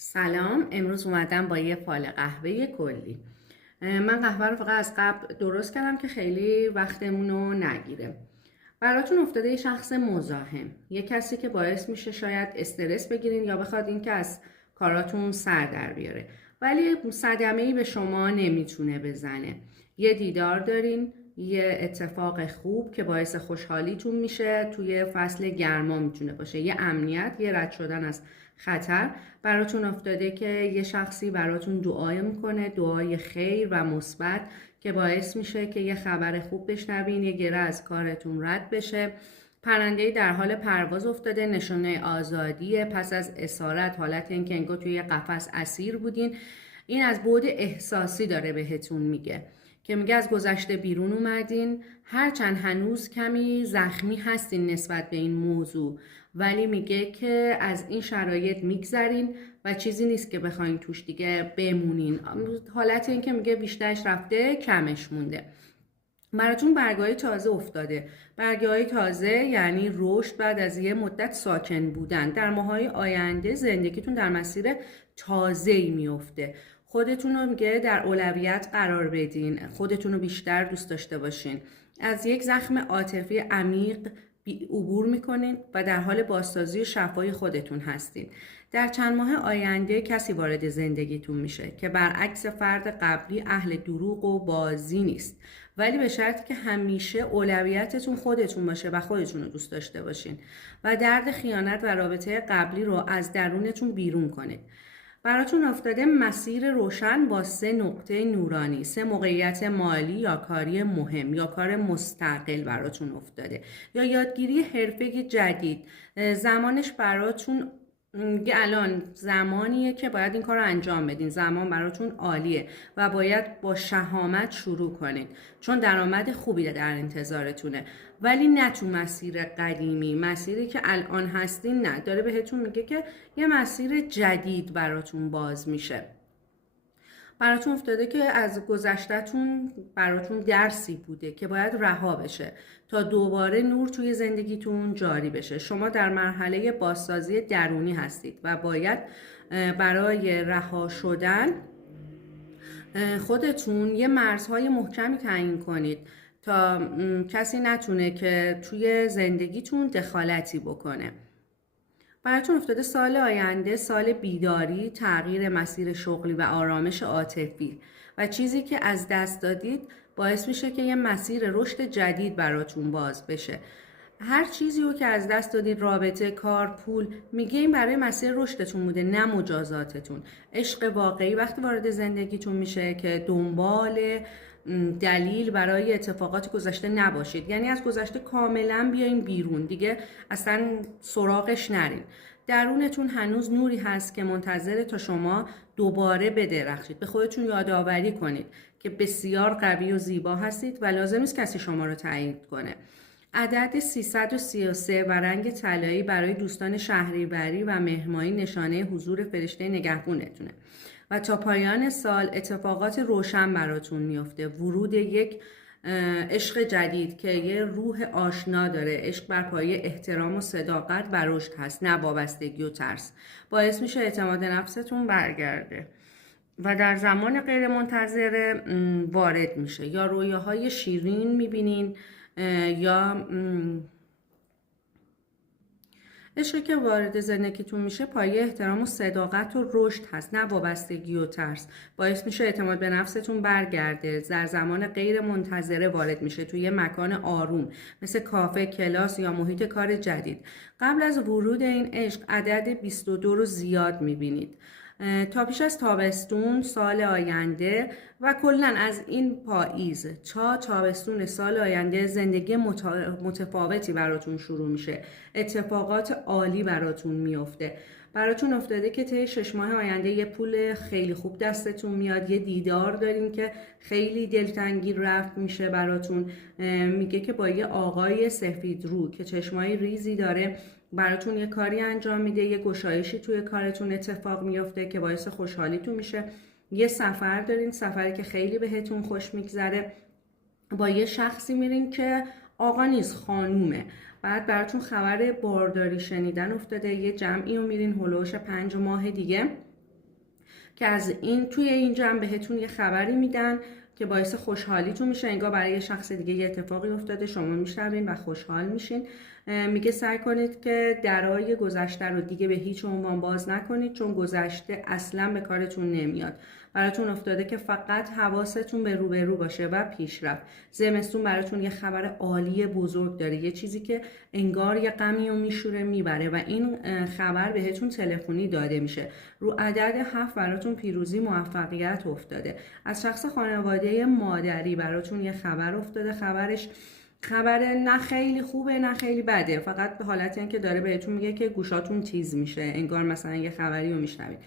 سلام. امروز اومدم با یه فال قهوه کلی. من قهوه رو فقط از قبل درست کردم که خیلی وقتمون رو نگیره. براتون افتاده یه شخص مزاحم، یه کسی که باعث میشه شاید استرس بگیرین یا بخواد این که از کاراتون سر در بیاره، ولی صدمه‌ای به شما نمیتونه بزنه. یه دیدار دارین، یه اتفاق خوب که باعث خوشحالیتون میشه، توی فصل گرما میتونه باشه، یه امنیت، یه رد شدن از خطر براتون افتاده که یه شخصی براتون دعای میکنه، دعای خیر و مثبت که باعث میشه که یه خبر خوب بشنوین، یه گره از کارتون رد بشه. پرنده‌ای در حال پرواز افتاده، نشانه آزادیه پس از اسارت، حالت این که انگار توی یه قفس اسیر بودین. این از بعد احساسی داره بهتون میگه که میگه از گذشته بیرون اومدین، هرچند هنوز کمی زخمی هستین نسبت به این موضوع، ولی میگه که از این شرایط میگذرین و چیزی نیست که بخواین توش دیگه بمونین. حالت این که میگه بیشترش رفته کمش مونده. براتون برگه‌های تازه افتاده. برگه‌های تازه یعنی رشد بعد از یه مدت ساکن بودن. در ماه‌های آینده زندگیتون در مسیر تازه‌ای میفته. خودتون رو میگه در اولویت قرار بدین، خودتون رو بیشتر دوست داشته باشین. از یک زخم عاطفی عمیق عبور میکنین و در حال بازسازی شفای خودتون هستین. در چند ماه آینده کسی وارد زندگیتون میشه که برعکس فرد قبلی اهل دروغ و بازی نیست، ولی به شرطی که همیشه اولویتتون خودتون باشه و خودتون رو دوست داشته باشین و درد خیانت و رابطه قبلی رو از درونتون بیرون کنید. براتون افتاده مسیر روشن با 3 نقطه نورانی، 3 موقعیت مالی یا کاری مهم یا کار مستقل براتون افتاده یا یادگیری حرفه جدید. زمانش براتون الان زمانیه که باید این کار رو انجام بدین. زمان براتون عالیه و باید با شهامت شروع کنین چون درآمد خوبی در انتظارتونه، ولی نه تو مسیر قدیمی، مسیری که الان هستین نه، داره بهتون میگه که یه مسیر جدید براتون باز میشه. براتون افتاده که از گذشته‌تون براتون درسی بوده که باید رها بشه تا دوباره نور توی زندگیتون جاری بشه. شما در مرحله بازسازی درونی هستید و باید برای رها شدن خودتون یه مرزهای محکمی تعیین کنید تا کسی نتونه که توی زندگیتون دخالتی بکنه. براتون افتاده سال آینده سال بیداری، تغییر مسیر شغلی و آرامش عاطفی و چیزی که از دست دادید باعث میشه که یه مسیر رشد جدید براتون باز بشه. هر چیزی رو که از دست دادید، رابطه، کار، پول، میگه این برای مسیر رشدتون بوده نه مجازاتتون. عشق واقعی وقتی وارد زندگیتون میشه که دنبال دلیل برای اتفاقات گذشته نباشید، یعنی از گذشته کاملا بیاین بیرون، دیگه اصلا سراغش نرین. درونتون هنوز نوری هست که منتظره تا شما دوباره بدرخشید. به خودتون یادآوری کنید که بسیار قوی و زیبا هستید و لازم نیست کسی شما رو تایید کنه. عدد 333 و رنگ طلایی برای دوستان شهریوری و مهرماهی نشانه حضور فرشته نگهبونتونه و تا پایان سال اتفاقات روشن براتون میفته. ورود یک عشق جدید که یه روح آشنا داره، عشق بر پایه احترام و صداقت و رشد هست نه وابستگی و ترس، باعث میشه اعتماد نفستون برگرده و در زمان غیر منتظره وارد میشه. یا رویاهای شیرین میبینین یا عشقی که وارد زندگیتون میشه پایه احترام و صداقت و رشد هست نه وابستگی و ترس، باعث میشه اعتماد به نفستون برگرده. در زمان غیر منتظره وارد میشه توی یه مکان آروم مثل کافه، کلاس یا محیط کار جدید. قبل از ورود این عشق عدد 22 رو زیاد میبینید. تا پیش از تابستون سال آینده و کلاً از این پاییز تا تابستون سال آینده زندگی متفاوتی براتون شروع میشه. اتفاقات عالی براتون میفته. براتون افتاده که طی 6 ماه آینده یه پول خیلی خوب دستتون میاد، یه دیدار دارین که خیلی دلتنگی رفت میشه براتون. میگه که با یه آقای سفید رو که چشمای ریزی داره براتون یه کاری انجام میده، یه گشایشی توی کارتون اتفاق میفته که باعث خوشحالیتون میشه. یه سفر دارین، سفری که خیلی بهتون خوش میگذره. با یه شخصی میرین که آقا نیست، خانومه. بعد براتون خبر بارداری شنیدن افتاده، یه جمعی رو میرین هلوش 5 ماه دیگه که از این توی این جمع بهتون یه خبری میدن که باعث خوشحالیتون میشه، انگار برای یه شخص دیگه یه اتفاقی افتاده، شما میشنوین و خوشحال میشین. میگه سعی کنید که درای گذشته رو دیگه به هیچ عنوان باز نکنید، چون گذشته اصلا به کارتون نمیاد. براتون افتاده که فقط حواستون به رو باشه و پیشرفت. زمستون براتون یه خبر عالی بزرگ داره، یه چیزی که انگار یه غمی رو میشوره میبره و این خبر بهتون تلفنی داده میشه. رو عدد 7 براتون پیروزی موفقیت افتاده. از شخص خانواده مادری براتون یه خبر افتاده، خبرش خبر نه خیلی خوبه نه خیلی بده، فقط به حالت اینکه داره بهتون میگه که گوشاتون تیز میشه، انگار مثلا یه خبری رو میشنوید.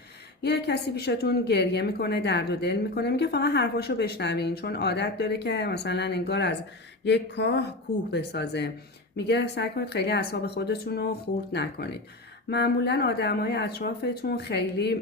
یه کسی پیشتون گریه میکنه، درد و دل میکنه، میگه فقط حرفاشو بشنوین، چون عادت داره که مثلا انگار از یک کاه کوه بسازه. میگه سعی کنید خیلی اعصاب خودتون رو خورد نکنید. معمولا آدمای اطرافتون خیلی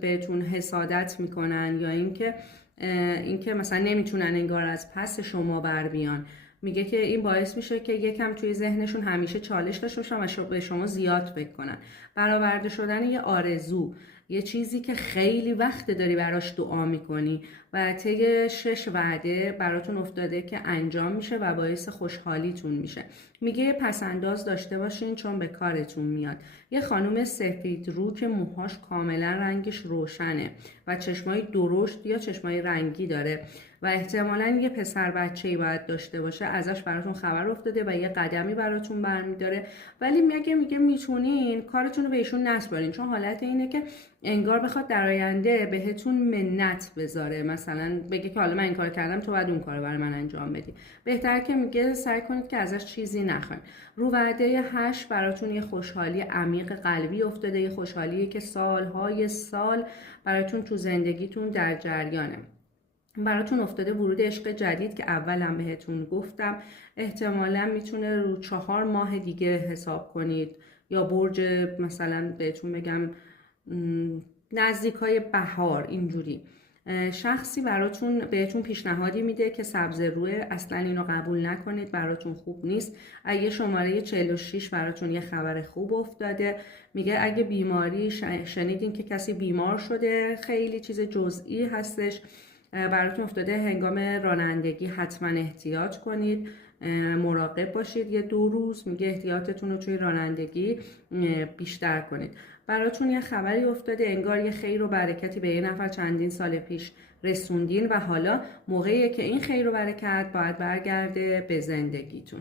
بهتون حسادت میکنن، یا اینکه مثلا نمیتونن انگار از پس شما بر بیان. میگه که این باعث میشه که یکم توی ذهنشون همیشه چالش داشته باشن و به شما زیاد فکر کنن. برآورده شدن یه آرزو، یه چیزی که خیلی وقت داری براش دعا میکنی و طی 6 وعده براتون افتاده که انجام میشه و باعث خوشحالیتون میشه. میگه پسنداز داشته باشین چون به کارتون میاد. یه خانم سفید رو که موهاش کاملا رنگش روشنه و چشمای درشت یا چشمای رنگی داره و احتمالاً یه پسر بچه‌ای باید داشته باشه، ازش براتون خبر افتاده و یه قدمی براتون برمیداره. ولی میگه میتونین کارتون رو بهشون نسپارین، چون حالت اینه که انگار بخواد در آینده بهتون منت بذاره، مثلا بگه که حالا من این کار کردم تو باید اون کارو برای من انجام بدی. بهتره که میگه سعی کنید که ازش چیزی نخواین. رو وعده 8 براتون یه خوشحالی عمیق قلبی افتاده، یه خوشحالیه که سالهای سال براتون تو زندگیتون در جریانه. براتون افتاده ورود عشق جدید که اولم بهتون گفتم، احتمالا میتونه رو 4 ماه دیگه حساب کنید، یا برج مثلا بهتون بگم نزدیکای بهار اینجوری. شخصی بهتون پیشنهادی میده که سبز روه، اصلا اینو قبول نکنید، براتون خوب نیست. اگه شماره 46 براتون یه خبر خوب افتاده، میگه اگه بیماری شنیدین که کسی بیمار شده، خیلی چیز جزئی هستش، براتون افتاده هنگام رانندگی حتما احتیاط کنید، مراقب باشید. یه 2 روز میگه احتیاطتون رو توی رانندگی بیشتر کنید. براتون یه خبری افتاده، انگار یه خیر و برکتی به یه نفر چندین سال پیش رسوندین و حالا موقعیه که این خیر و برکت باید برگرده به زندگیتون.